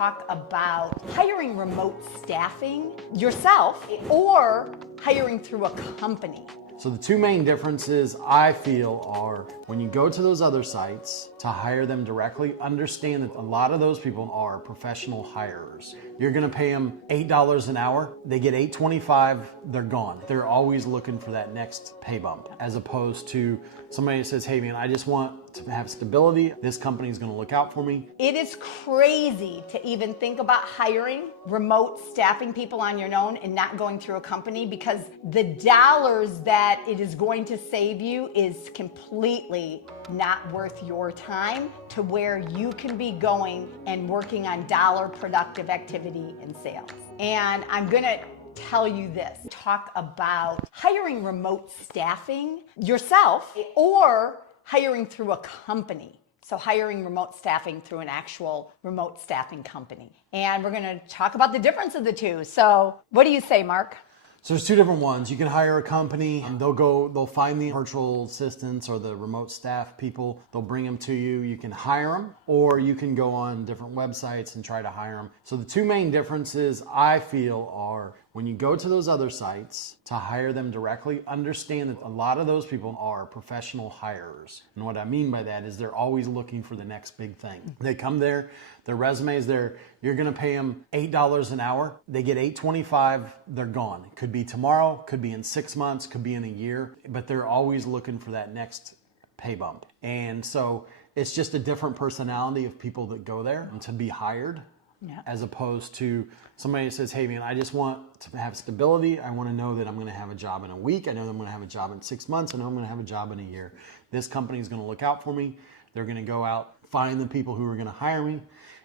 talk about hiring remote staffing yourself or hiring through a company. So the two main differences I feel are when you go to those other sites to hire them directly, understand that a lot of those people are professional hirers. You're gonna pay them $8 an hour, they get $8.25, they're gone. They're always looking for that next pay bump, as opposed to somebody that says, hey man, I just want to have stability. This company is gonna look out for me. It is crazy to even think about hiring remote staffing people on your own and not going through a company, because the dollars that it is going to save you is completely not worth your time to where you can be going and working on dollar productive activity and sales. And I'm gonna tell you this, talk about hiring remote staffing yourself or hiring through a company. So hiring remote staffing through an actual remote staffing company. And we're gonna talk about the difference of the two. So what do you say, Mark? So there's two different ones. You can hire a company and they'll find the virtual assistants or the remote staff people. They'll bring them to you. You can hire them, or you can go on different websites and try to hire them. So the two main differences I feel are when you go to those other sites to hire them directly, understand that a lot of those people are professional hirers. And what I mean by that is they're always looking for the next big thing. They come there, their resume is there, you're gonna pay them $8 an hour, they get $8.25, they're gone. It could be tomorrow, could be in 6 months, could be in a year, but they're always looking for that next pay bump. And so it's just a different personality of people that go there to be hired. Yeah. As opposed to somebody that says, hey man, I just want to have stability. I want to know that I'm going to have a job in a week. I know that I'm going to have a job in 6 months. I know I'm going to have a job in a year. This company is going to look out for me. They're going to go out, find the people who are going to hire me,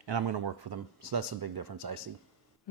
and I'm going to work for them. So that's the big difference I see.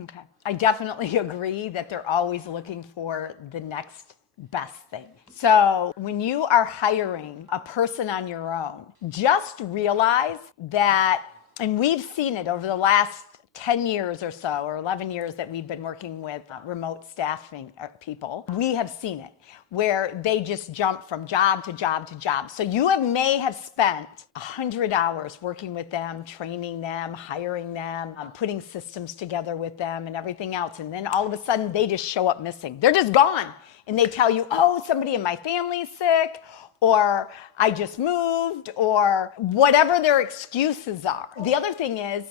Okay. I definitely agree that they're always looking for the next best thing. So when you are hiring a person on your own, just realize that, and we've seen it over the last 10 years or so, or 11 years that we've been working with remote staffing people, we have seen it where they just jump from job to job to job. So you may have spent 100 hours working with them, training them, hiring them, putting systems together with them and everything else. And then all of a sudden they just show up missing. They're just gone. And they tell you, oh, somebody in my family is sick, or I just moved, or whatever their excuses are. The other thing is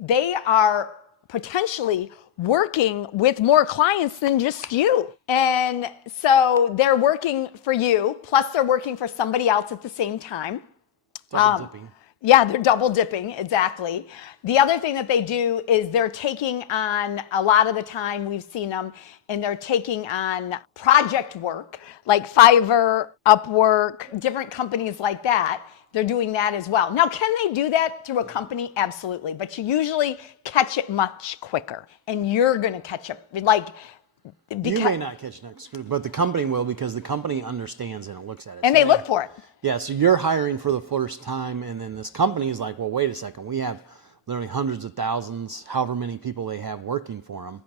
they are potentially working with more clients than just you. And so they're working for you, plus they're working for somebody else at the same time. Double dipping. Yeah, they're double dipping, exactly. The other thing that they do is they're taking on, a lot of the time we've seen them, and they're taking on project work like Fiverr, Upwork, different companies like that. They're doing that as well. Now, can they do that through a company? Absolutely. But you usually catch it much quicker, and you're going to catch up. Like, you may not catch next, but the company will, because the company understands and it looks at it. And so they look for it. Yeah, so you're hiring for the first time, and then this company is like, well, wait a second. We have literally hundreds of thousands, however many people they have working for them.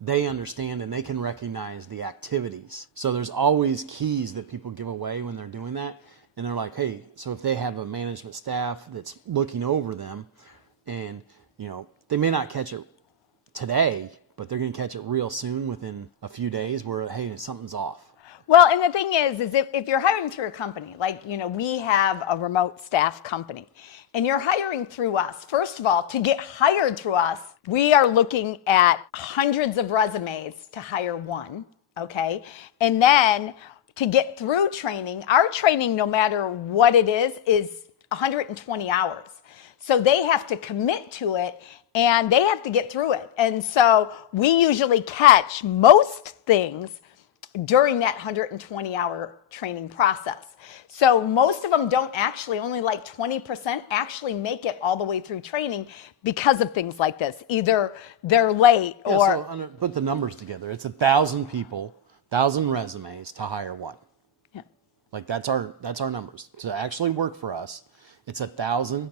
They understand and they can recognize the activities. So there's always keys that people give away when they're doing that. And they're like, hey, so if they have a management staff that's looking over them, and they may not catch it today, but they're going to catch it real soon, within a few days, where, hey, something's off. Well, and the thing is if you're hiring through a company, like, we have a remote staff company, and you're hiring through us, first of all, to get hired through us, we are looking at hundreds of resumes to hire one, okay? And then to get through training, our training, no matter what it is 120 hours. So they have to commit to it, and they have to get through it. And so we usually catch most things during that 120-hour training process. So most of them don't actually, only like 20% actually make it all the way through training because of things like this. Either they're late or... So put the numbers together. It's 1,000 people, 1,000 resumes to hire one. Yeah. Like that's our numbers. To actually work for us, it's 1,000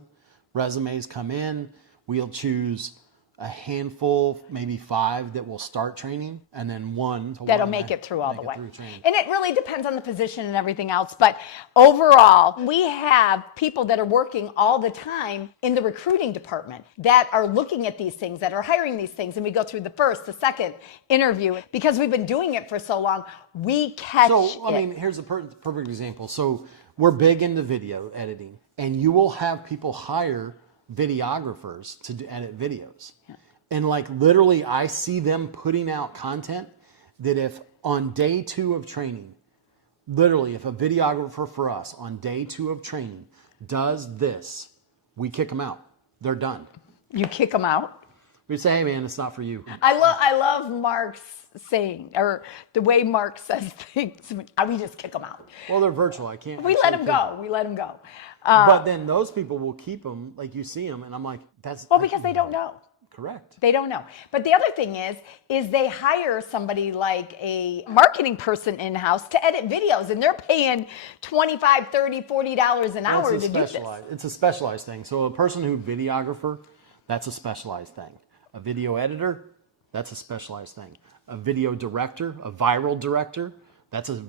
resumes come in. We'll choose a handful, maybe 5 that will start training, and then 1 that'll make it through all the way. Training. And it really depends on the position and everything else. But overall, we have people that are working all the time in the recruiting department that are looking at these things, that are hiring these things. And we go through the first, the second interview. Because we've been doing it for so long, we catch So, I mean, here's a perfect example. So we're big into video editing, and you will have people hire videographers to edit videos. Yeah. And like literally I see them putting out content that if on day 2 of training, literally if a videographer for us on day 2 of training does this, we kick them out. They're done. You kick them out? We say, hey man, it's not for you. I love Mark's saying, or the way Mark says things. We just kick them out. Well, they're virtual. I can't. We let them go. We let them go. But then those people will keep them, like you see them, and I'm like, that's... Well, because they don't know. Correct. They don't know. But the other thing is they hire somebody like a marketing person in-house to edit videos, and they're paying $25, $30, $40 an hour to do this. It's a specialized thing. So a person who videographer, that's a specialized thing. A video editor, that's a specialized thing. A video director, a viral director, that's a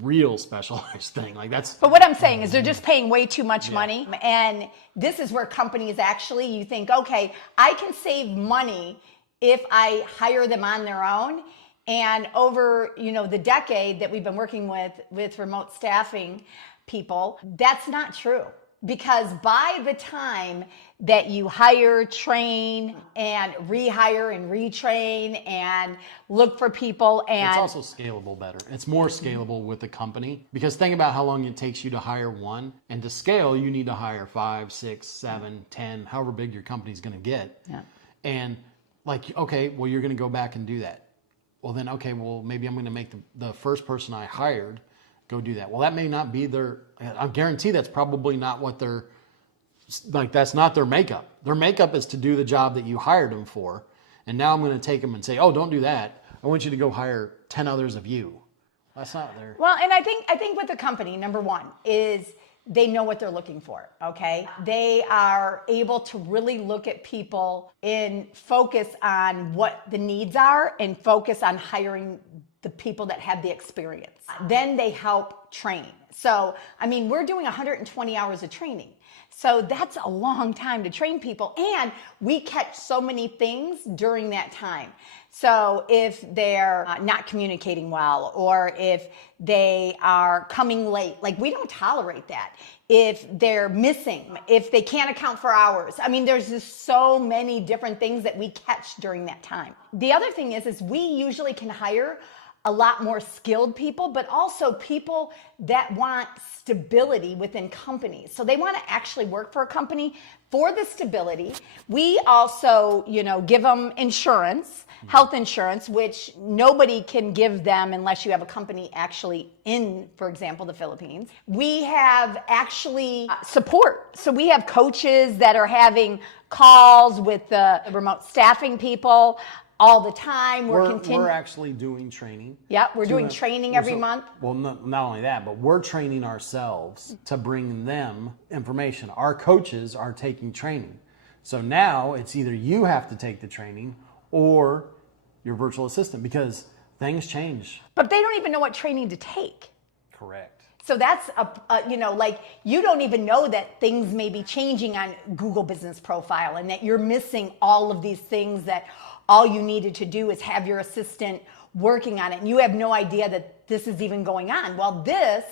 real specialized thing. Like that's. But what I'm saying is they're just paying way too much money. And this is where companies actually, you think, okay, I can save money if I hire them on their own. And over, the decade that we've been working with remote staffing people, that's not true. Because by the time that you hire, train, and rehire and retrain and look for people, and it's also scalable better. It's more scalable with the company, because think about how long it takes you to hire one, and to scale you need to hire 5, 6, 7, 10, however big your company's going to get. Yeah. And like, okay, well, you're going to go back and do that. Well, then, okay, well, maybe I'm going to make the first person I hired go do that. Well, that may not be I guarantee that's probably not what that's not their makeup. Their makeup is to do the job that you hired them for. And now I'm going to take them and say, oh, don't do that. I want you to go hire 10 others of you. That's not their. Well, and I think with the company, number one is they know what they're looking for, okay? They are able to really look at people and focus on what the needs are and focus on hiring the people that have the experience. Then they help train. So, I mean, we're doing 120 hours of training. So that's a long time to train people. And we catch so many things during that time. So if they're not communicating well, or if they are coming late, like we don't tolerate that. If they're missing, if they can't account for hours. I mean, there's just so many different things that we catch during that time. The other thing is we usually can hire a lot more skilled people, but also people that want stability within companies. So they want to actually work for a company for the stability. We also, give them insurance, health insurance, which nobody can give them unless you have a company actually in, for example, the Philippines. We have actually support. So we have coaches that are having calls with the remote staffing people all the time. We're actually doing training. Yeah, we're doing training every month. Well, not only that, but we're training ourselves to bring them information. Our coaches are taking training. So now it's either you have to take the training or your virtual assistant, because things change. But they don't even know what training to take. Correct. So that's you don't even know that things may be changing on Google Business Profile, and that you're missing all of these things that all you needed to do is have your assistant working on it, and you have no idea that this is even going on. Well, this,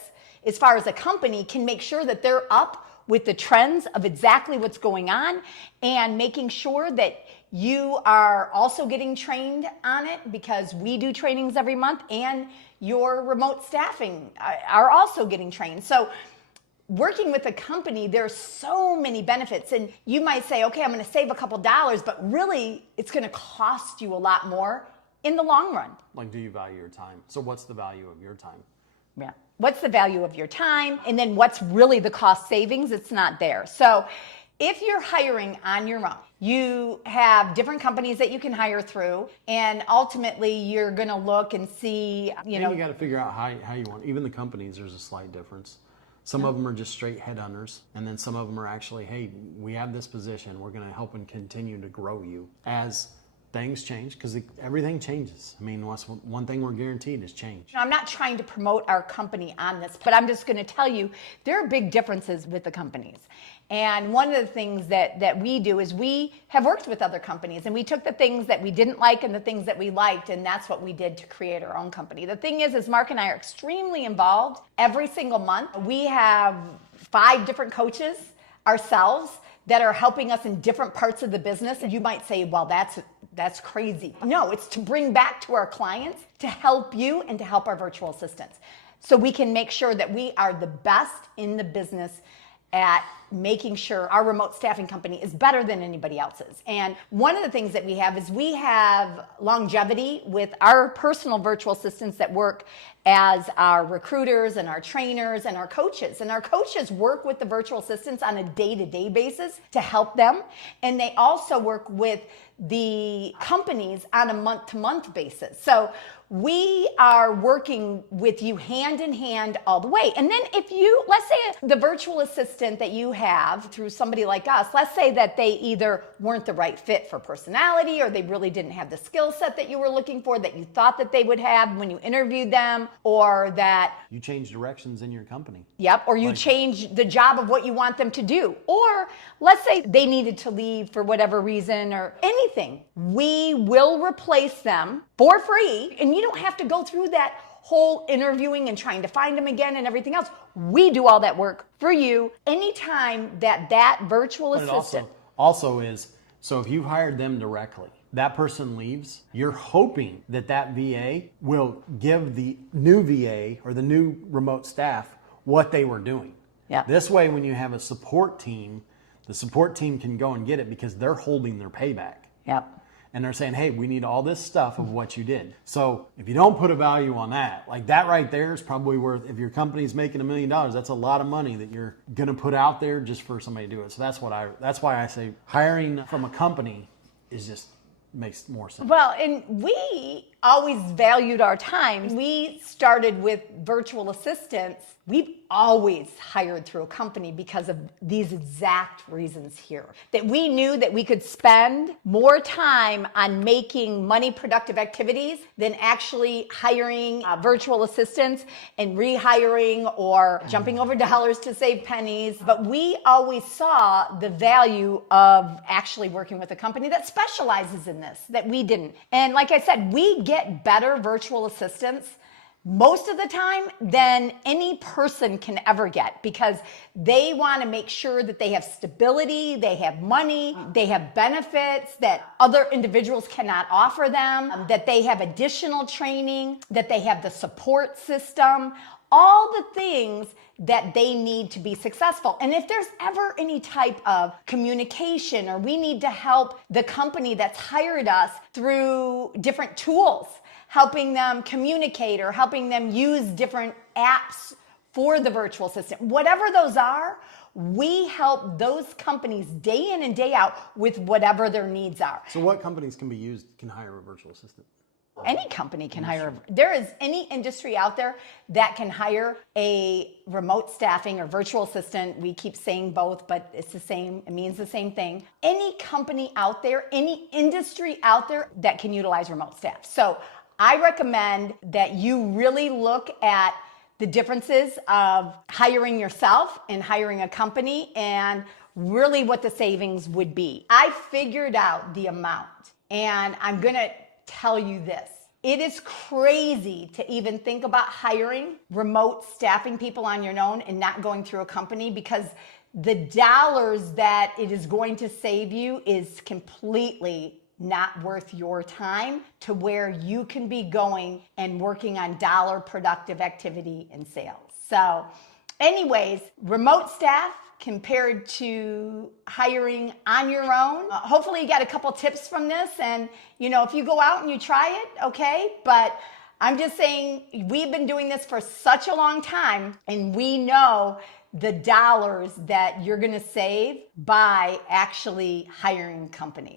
as far as a company, can make sure that they're up with the trends of exactly what's going on, and making sure that you are also getting trained on it, because we do trainings every month, and your remote staffing are also getting trained. So working with a company, there's so many benefits, and you might say, okay, I'm going to save a couple dollars, but really it's going to cost you a lot more in the long run. Like, do you value your time? So what's the value of your time? Yeah. What's the value of your time? And then what's really the cost savings? It's not there. So if you're hiring on your own, you have different companies that you can hire through, and ultimately you're going to look and see, And you got to figure out how you want. Even the companies, there's a slight difference. Some of them are just straight headhunters, and then some of them are actually, hey, we have this position, we're going to help and continue to grow you as things change, because everything changes. I mean, one thing we're guaranteed is change. I'm not trying to promote our company on this, but I'm just going to tell you there are big differences with the companies. And one of the things that we do is we have worked with other companies, and we took the things that we didn't like and the things that we liked, and that's what we did to create our own company. The thing is Mark and I are extremely involved every single month. We have 5 different coaches ourselves that are helping us in different parts of the business. And you might say, well, that's crazy. No, it's to bring back to our clients, to help you and to help our virtual assistants. So we can make sure that we are the best in the business at making sure our remote staffing company is better than anybody else's. And one of the things that we have is we have longevity with our personal virtual assistants that work as our recruiters and our trainers and our coaches. And our coaches work with the virtual assistants on a day-to-day basis to help them. And they also work with the companies on a month-to-month basis. So we are working with you hand in hand all the way. And then if you, let's say the virtual assistant that you have through somebody like us, let's say that they either weren't the right fit for personality, or they really didn't have the skill set that you were looking for, that you thought that they would have when you interviewed them, or that you change directions in your company. Yep, or you change the job of what you want them to do. Or let's say they needed to leave for whatever reason or anything. We will replace them for free, and you don't have to go through that whole interviewing and trying to find them again and everything else. We do all that work for you anytime that virtual assistant. Also is, so if you hired them directly, that person leaves, you're hoping that VA will give the new VA or the new remote staff what they were doing. Yeah. This way, when you have a support team, the support team can go and get it because they're holding their payback. Yep. And they're saying, hey, we need all this stuff of what you did. So if you don't put a value on that, like that right there is probably worth, if your company's making $1 million, that's a lot of money that you're going to put out there just for somebody to do it. So that's why I say hiring from a company is just makes more sense. Well, and we always valued our time. We started with virtual assistants. We've always hired through a company because of these exact reasons here. That we knew that we could spend more time on making money productive activities than actually hiring virtual assistants and rehiring or jumping over dollars to save pennies. But we always saw the value of actually working with a company that specializes in this, that we didn't. And like I said, we get better virtual assistants most of the time than any person can ever get, because they want to make sure that they have stability, they have money, they have benefits that other individuals cannot offer them, that they have additional training, that they have the support system, all the things that they need to be successful. And if there's ever any type of communication, or we need to help the company that's hired us through different tools, helping them communicate or helping them use different apps for the virtual assistant, whatever those are, we help those companies day in and day out with whatever their needs are. So what companies can hire a virtual assistant? Any company can hire. There is any industry out there that can hire a remote staffing or virtual assistant. We keep saying both, but it's the same. It means the same thing. Any company out there, any industry out there that can utilize remote staff. So I recommend that you really look at the differences of hiring yourself and hiring a company, and really what the savings would be. I figured out the amount, and I'm going to tell you this. It is crazy to even think about hiring remote staffing people on your own and not going through a company, because the dollars that it is going to save you is completely not worth your time, to where you can be going and working on dollar productive activity and sales. So anyways, remote staff compared to hiring on your own. Hopefully you got a couple tips from this, and if you go out and you try it, okay, but I'm just saying we've been doing this for such a long time, and we know the dollars that you're going to save by actually hiring companies.